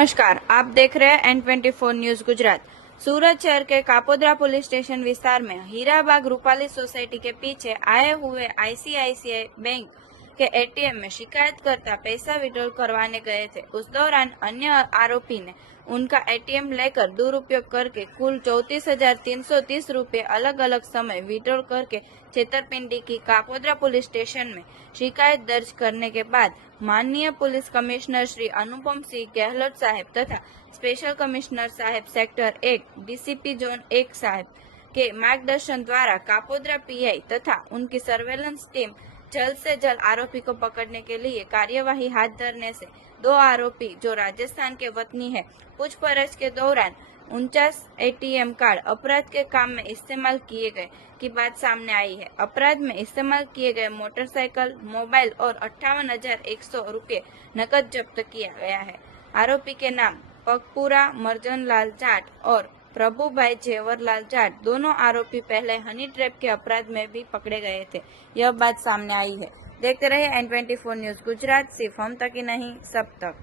नमस्कार, आप देख रहे हैं N24 न्यूज गुजरात। सूरत शहर के कापोद्रा पुलिस स्टेशन विस्तार में हीराबाग रूपाली सोसाइटी के पीछे आए हुए आईसीआईसीआई बैंक के एटीएम में शिकायत करता पैसा विड्रॉल करवाने गए थे। उस दौरान अन्य आरोपी ने उनका एटीएम लेकर दुरुपयोग करके कुल 34,330 रुपये अलग अलग समय विड्रॉल करके छेतरपिंडी की। कापोद्रा पुलिस स्टेशन में शिकायत दर्ज करने के बाद माननीय पुलिस कमिश्नर श्री अनुपम सिंह गहलोत साहब तथा स्पेशल कमिश्नर साहब सेक्टर 1 डीसीपी जोन 1 साहब के मार्गदर्शन द्वारा कापोद्रा पीआई तथा उनकी सर्वेलेंस टीम जल्द से जल्द आरोपी को पकड़ने के लिए कार्यवाही हाथ धरने से दो आरोपी जो राजस्थान के वतनी है पूछपरछ के दौरान 49 एटीएम कार्ड अपराध के काम में इस्तेमाल किए गए की बात सामने आई है। अपराध में इस्तेमाल किए गए मोटरसाइकिल, मोबाइल और 58,100 रुपये नकद जब्त किया गया है। आरोपी के नाम पगपुरा मर्जनलाल जाट और प्रभुभाई जेवरलाल जाट, दोनों आरोपी पहले हनी ट्रैप के अपराध में भी पकड़े गए थे। यह बात सामने आई है। देखते रहिए N24 न्यूज गुजरात, सिर्फ हम तक ही नहीं सब तक।